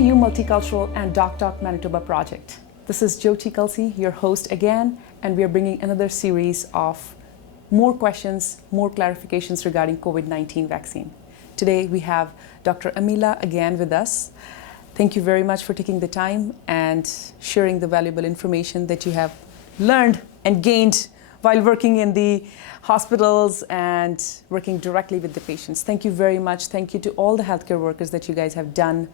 you Multicultural and Doc Talk Manitoba project. This is Jyoti Kalsi, your host again, and we are bringing another series of more questions, more clarifications regarding COVID-19 vaccine. Today we have Dr. Amila again with us. Thank you very much for taking the time and sharing the valuable information that you have learned and gained while working in the hospitals and working directly with the patients. Thank you very much. Thank you to all the healthcare workers that you guys have done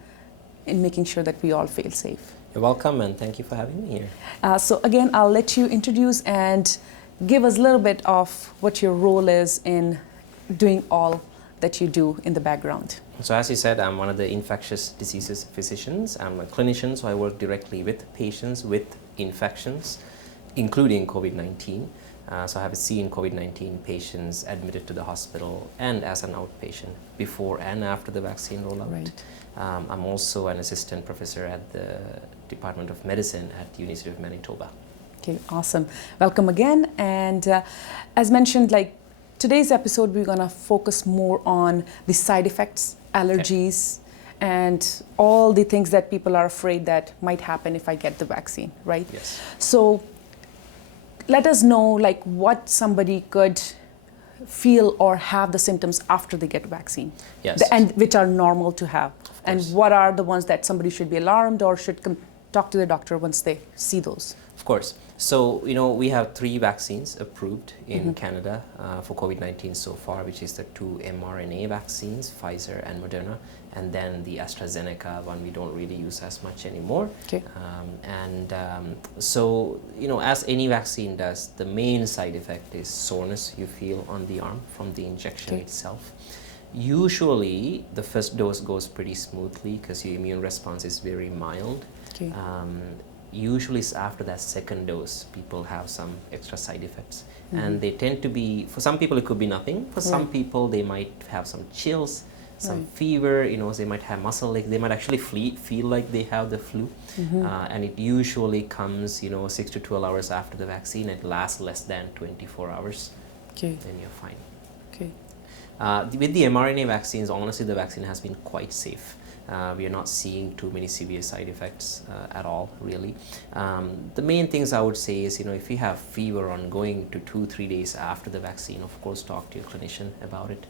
in making sure that we all feel safe. You're welcome, and thank you for having me here. So again, I'll let you introduce and give us a little bit of what your role is in doing all that you do in the background. So as you said, I'm one of the infectious diseases physicians. I'm a clinician, so I work directly with patients with infections, including COVID-19. So I have seen COVID-19 patients admitted to the hospital and as an outpatient before and after the vaccine rollout. Right. I'm also an assistant professor at the Department of Medicine at the University of Manitoba. Okay, awesome. Welcome again. And as mentioned, today's episode, we're going to focus more on the side effects, allergies, and all the things that people are afraid that might happen if I get the vaccine, right? Yes. So let us know what somebody could feel or have the symptoms after they get vaccine. Yes. And which are normal to have. And what are the ones that somebody should be alarmed or should talk to the doctor once they see those? Of course. So, we have 3 vaccines approved in Canada for COVID-19 so far, which is the 2 mRNA vaccines, Pfizer and Moderna, and then the Astrazeneca one we don't really use as much anymore. Okay. So, as any vaccine does, the main side effect is soreness you feel on the arm from the injection itself. Usually, the first dose goes pretty smoothly because your immune response is very mild. Okay. Usually it's after that second dose people have some extra side effects, and they tend to be, for some people it could be nothing, for some people they might have some chills, some fever, they might have muscle ache, they might actually feel like they have the flu, and it usually comes 6 to 12 hours after the vaccine. It lasts less than 24 hours. Okay. Then you're fine. Okay. With the mRNA vaccines, honestly, the vaccine has been quite safe. We are not seeing too many severe side effects at all, really. The main things I would say is, if you have fever on going to 2-3 days after the vaccine, of course, talk to your clinician about it.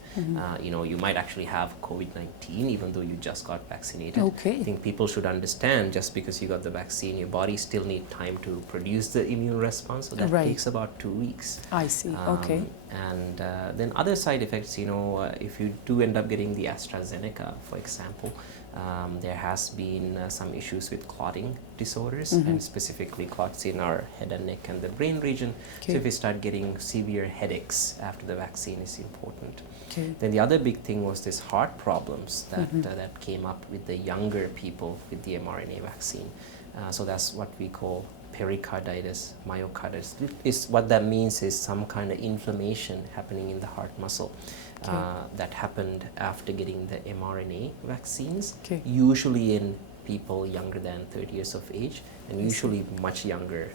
You might actually have COVID-19 even though you just got vaccinated. Okay. I think people should understand just because you got the vaccine, your body still needs time to produce the immune response, so that takes about 2 weeks. I see. Okay. And then other side effects, if you do end up getting the AstraZeneca, for example, there has been some issues with clotting disorders, and specifically clots in our head and neck and the brain region. Okay. So if you start getting severe headaches after the vaccine is important. Okay. Then the other big thing was this heart problems that, that came up with the younger people with the mRNA vaccine. So that's what we call pericarditis, myocarditis. What that means is some kind of inflammation happening in the heart muscle. That happened after getting the mRNA vaccines, usually in people younger than 30 years of age, and usually much younger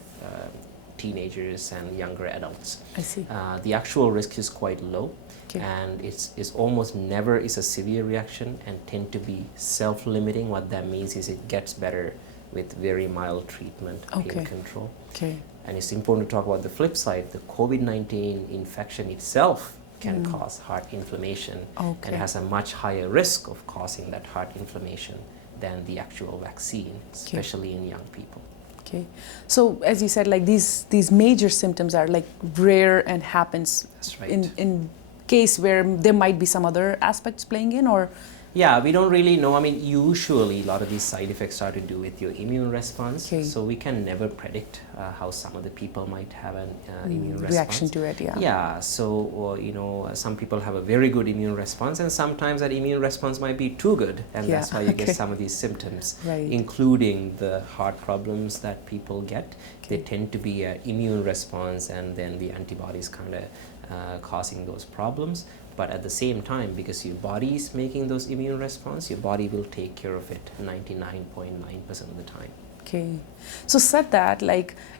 teenagers and younger adults. I see. The actual risk is quite low, and it's almost never is a severe reaction and tend to be self-limiting. What that means is it gets better with very mild treatment, pain control. Okay. And it's important to talk about the flip side. The COVID-19 infection itself can cause heart inflammation and has a much higher risk of causing that heart inflammation than the actual vaccine, especially in young people. Okay. So as you said, these major symptoms are rare and happens. That's right. in case where there might be some other aspects playing in, or? Yeah, we don't really know. I mean, usually a lot of these side effects are to do with your immune response. So we can never predict how some of the people might have an immune response. Reaction to it, yeah. Yeah, so, some people have a very good immune response, and sometimes that immune response might be too good, and that's why you get some of these symptoms, including the heart problems that people get. They tend to be an immune response, and then the antibodies kind of causing those problems. But at the same time, because your body is making those immune response, your body will take care of it 99.9% of the time. Okay. So said that,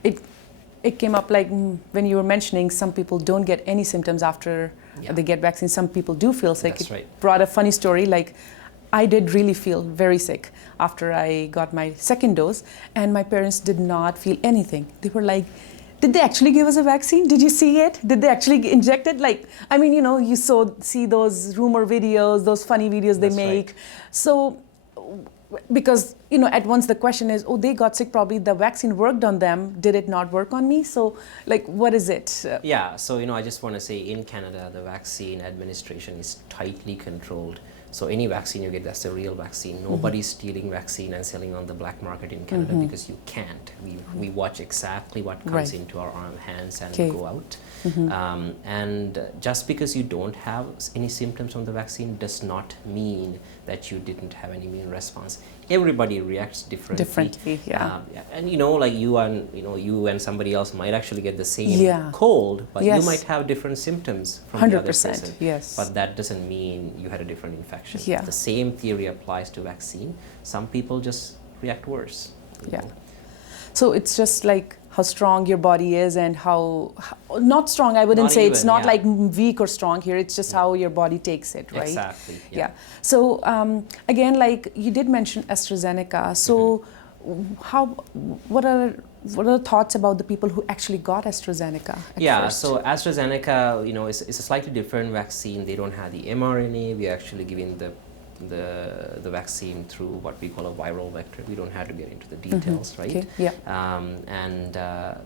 it came up when you were mentioning some people don't get any symptoms after they get vaccine. Some people do feel sick. That's right. Brought a funny story. I did really feel very sick after I got my second dose, and my parents did not feel anything. They were like, did they actually give us a vaccine? Did you see it? Did they actually inject it? Like, I mean, you know, you see those rumor videos, those funny videos they That's make. right. So, because, you know, at once the question is, oh, they got sick, probably the vaccine worked on them. Did it not work on me? So, like, what is it? Yeah, so, you know, I just want to say in Canada, the vaccine administration is tightly controlled. So any vaccine you get, that's a real vaccine. Nobody's stealing vaccine and selling on the black market in Canada because you can't. We watch exactly what comes into our hands and go out. And just because you don't have any symptoms from the vaccine does not mean that you didn't have an immune response. Everybody reacts differently. And you know, like you and somebody else might actually get the same cold, but you might have different symptoms from 100%, the other person. Yes. But that doesn't mean you had a different infection. The same theory applies to vaccine. Some people just react worse. You know? So it's just like how strong your body is and how not strong, I wouldn't say, it's not like weak or strong here, it's just how your body takes it, right? Exactly. So again, like you did mention Astrazeneca. So what are the thoughts about the people who actually got Astrazeneca at first? So AstraZeneca, you know, is a slightly different vaccine. They don't have the mRNA. We're actually giving the vaccine through what we call a viral vector. We don't have to get into the details, right?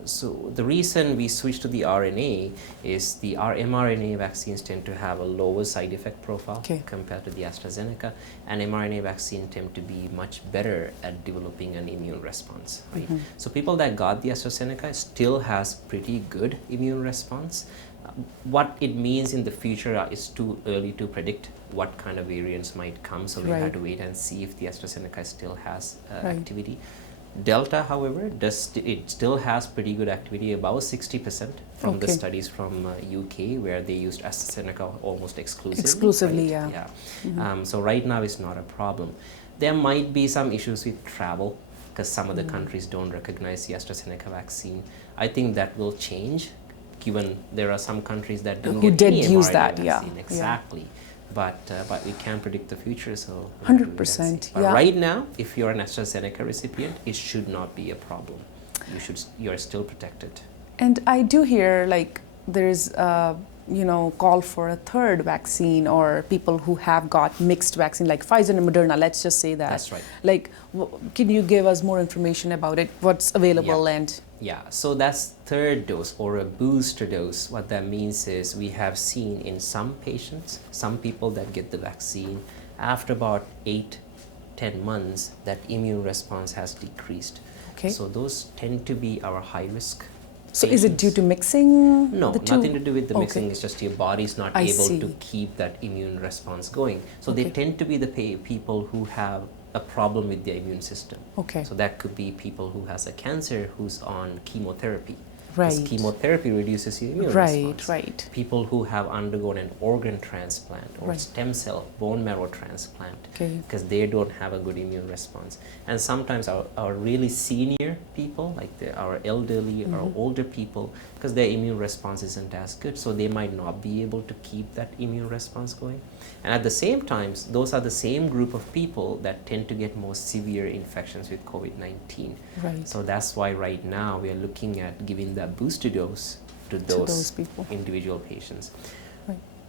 So the reason we switched to the RNA is our mRNA vaccines tend to have a lower side effect profile compared to the AstraZeneca, and mRNA vaccines tend to be much better at developing an immune response, right? So people that got the AstraZeneca still has pretty good immune response. What it means in the future is too early to predict what kind of variants might come, so we have to wait and see if the AstraZeneca still has activity. Delta, however, it still has pretty good activity, about 60% from the studies from UK, where they used AstraZeneca almost exclusively. So right now it's not a problem. There might be some issues with travel because some of the countries don't recognize the AstraZeneca vaccine. I think that will change, given there are some countries that don't get any mRNA vaccine. Exactly. But we can't predict the future, so 100%. But right now, if you're an AstraZeneca recipient, it should not be a problem. You're still protected. And I do hear like there's call for a third vaccine, or people who have got mixed vaccine like Pfizer and Moderna, let's just say that. That's right. Like, can you give us more information about it? What's available and... So that's third dose or a booster dose. What that means is we have seen in some patients, some people that get the vaccine, after about 8-10 months, that immune response has decreased. So those tend to be our high risk. So is it due to mixing? No, nothing to do with the mixing. It's just your body's not able to keep that immune response going. So they tend to be the people who have a problem with their immune system. So that could be people who has a cancer who's on chemotherapy. Because chemotherapy reduces your immune response. People who have undergone an organ transplant or stem cell bone marrow transplant, because they don't have a good immune response. And sometimes our really senior people, like our elderly or older people, because their immune response isn't as good, so they might not be able to keep that immune response going. And at the same time, those are the same group of people that tend to get more severe infections with COVID-19. So that's why right now we are looking at giving that booster dose to those people, individual patients.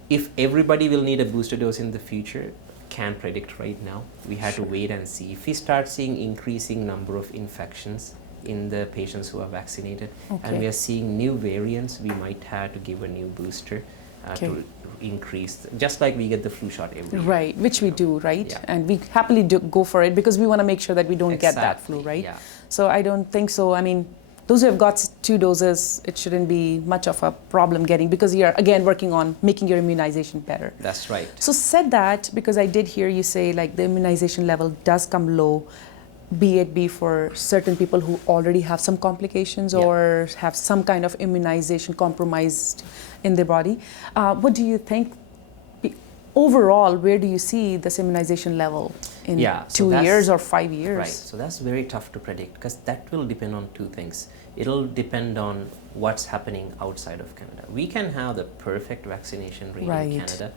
If everybody will need a booster dose in the future, can't predict right now. We have to wait and see. If we start seeing increasing number of infections in the patients who are vaccinated, and we are seeing new variants, we might have to give a new booster to increase, just like we get the flu shot every year. Which we do, and we happily do go for it because we want to make sure that we don't get that flu, So I don't think so. I mean, those who have got 2 doses, it shouldn't be much of a problem getting, because you're again working on making your immunization better. That's right. So said that, because I did hear you say like the immunization level does come low, be it for certain people who already have some complications or have some kind of immunization compromised in their body. What do you think overall, where do you see this immunization level in 2 years or 5 years? So that's very tough to predict, because that will depend on 2 things. It'll depend on what's happening outside of Canada. We can have the perfect vaccination rate in Canada,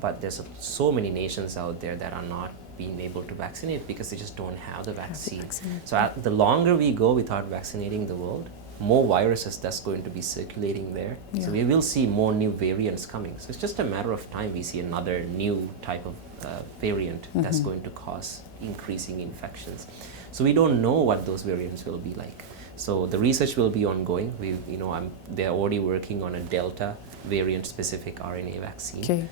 but there's so many nations out there that are not been able to vaccinate because they just don't have the vaccine. vaccine. So the longer we go without vaccinating the world, more viruses that's going to be circulating there. Yeah. So we will see more new variants coming. So it's just a matter of time we see another new type of variant that's going to cause increasing infections. So we don't know what those variants will be like. So the research will be ongoing. They're already working on a Delta variant specific RNA vaccine. Okay.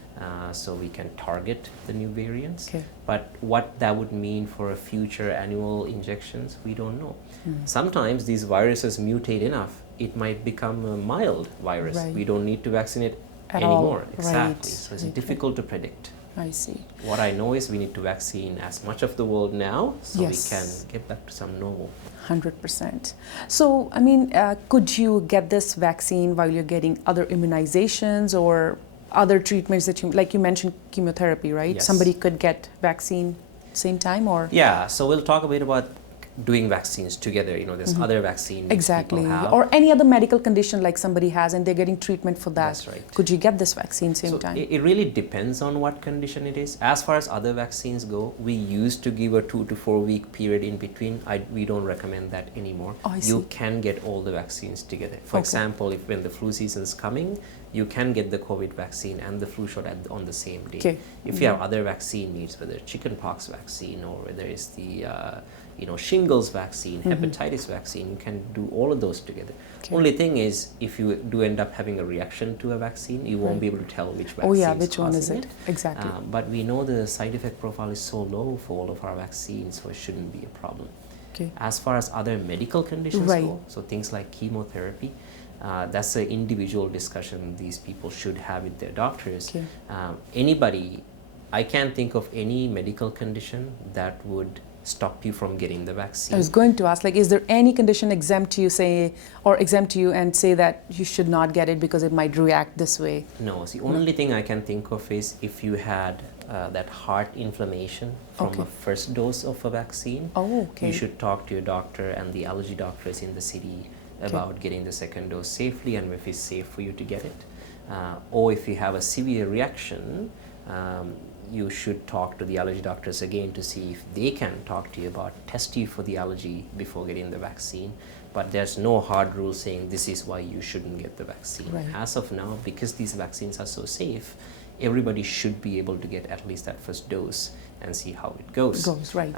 So we can target the new variants. Okay. But what that would mean for a future annual injections, we don't know. Sometimes these viruses mutate enough, it might become a mild virus. Right. We don't need to vaccinate At anymore. all. Exactly. Right. So it's Right. difficult to predict. I see. What I know is we need to vaccine as much of the world now so Yes. we can get back to some normal. 100%. So, I mean, could you get this vaccine while you're getting other immunizations or other treatments that like you mentioned chemotherapy, right? Yes. Somebody could get vaccine same time or? Yeah, so we'll talk a bit about doing vaccines together. There's other vaccines Exactly. people have. Or any other medical condition like somebody has and they're getting treatment for that. That's right. Could you get this vaccine same So time? it really depends on what condition it is. As far as other vaccines go, we used to give a 2 to 4 week period in between. We don't recommend that anymore. Oh, I see. You can get all the vaccines together. For example, when the flu season is coming, you can get the COVID vaccine and the flu shot on the same day. Okay. If you have other vaccine needs, whether chickenpox vaccine or whether it's the shingles vaccine, hepatitis vaccine, you can do all of those together. Okay. Only thing is, if you do end up having a reaction to a vaccine, you won't be able to tell which vaccine. Oh yeah, which one is causing it? Exactly. But we know the side effect profile is so low for all of our vaccines, so it shouldn't be a problem. Okay. As far as other medical conditions Right. go, so things like chemotherapy, that's an individual discussion these people should have with their doctors. Okay. I can't think of any medical condition that would stop you from getting the vaccine. I was going to ask, like, is there any condition exempt to you and say that you should not get it because it might react this way? No, the only thing I can think of is if you had that heart inflammation from a first dose of a vaccine, Oh, okay. you should talk to your doctor and the allergy doctors in the city about getting the second dose safely and if it's safe for you to get it. Or if you have a severe reaction, you should talk to the allergy doctors again to see if they can talk to you about test you for the allergy before getting the vaccine. But there's no hard rule saying this is why you shouldn't get the vaccine. Right. As of now, because these vaccines are so safe, everybody should be able to get at least that first dose and see how it goes.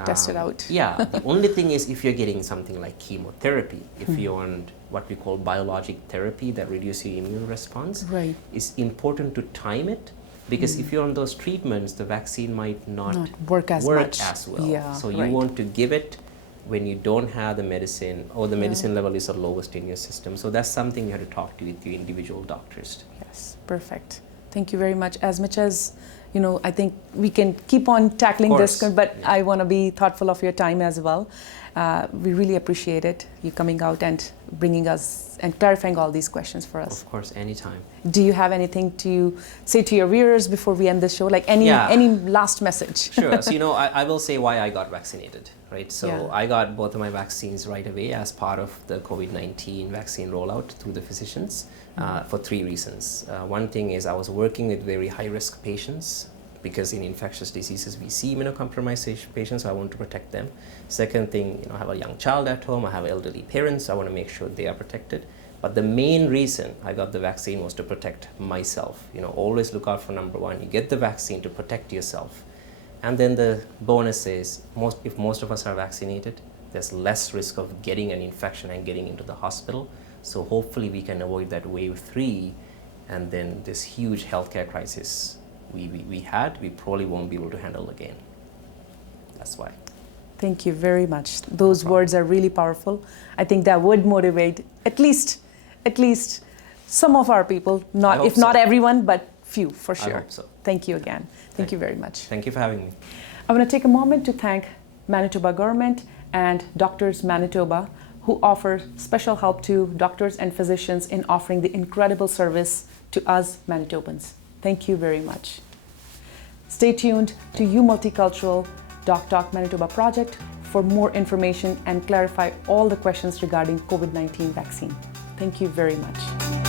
Test it out. Yeah, the only thing is if you're getting something like chemotherapy, if you're on what we call biologic therapy that reduces your immune response, Right. it's important to time it. Because if you're on those treatments, the vaccine might not work as much. as well. Yeah, So you want to give it when you don't have the medicine or the medicine level is the lowest in your system. So that's something you have to talk to with your individual doctors. Yes, perfect. Thank you very much. As much as, I think we can keep on tackling this, but I want to be thoughtful of your time as well. We really appreciate it, you coming out and bringing us and clarifying all these questions for us. Of course, anytime. Do you have anything to say to your viewers before we end the show? Like any last message? Sure. So, I will say why I got vaccinated, right? So Yeah. I got both of my vaccines right away as part of the COVID-19 vaccine rollout through the physicians for 3 reasons. One thing is I was working with very high-risk patients because in infectious diseases we see immunocompromised patients, so I want to protect them. Second thing, I have a young child at home, I have elderly parents, so I want to make sure they are protected. But the main reason I got the vaccine was to protect myself. Always look out for number one. You get the vaccine to protect yourself. And then the bonus is, if most of us are vaccinated, there's less risk of getting an infection and getting into the hospital. So hopefully we can avoid that wave 3 and then this huge healthcare crisis we probably won't be able to handle again. That's why. Thank you very much. Those words are really powerful. I think that would motivate at least some of our people, not everyone, but few for sure. I hope so. Thank you again. Thank you very much. Thank you for having me. I want to take a moment to thank Manitoba government and Doctors Manitoba, who offer special help to doctors and physicians in offering the incredible service to us Manitobans. Thank you very much. Stay tuned to You Multicultural Doc Talk Manitoba project for more information and clarify all the questions regarding COVID-19 vaccine. Thank you very much.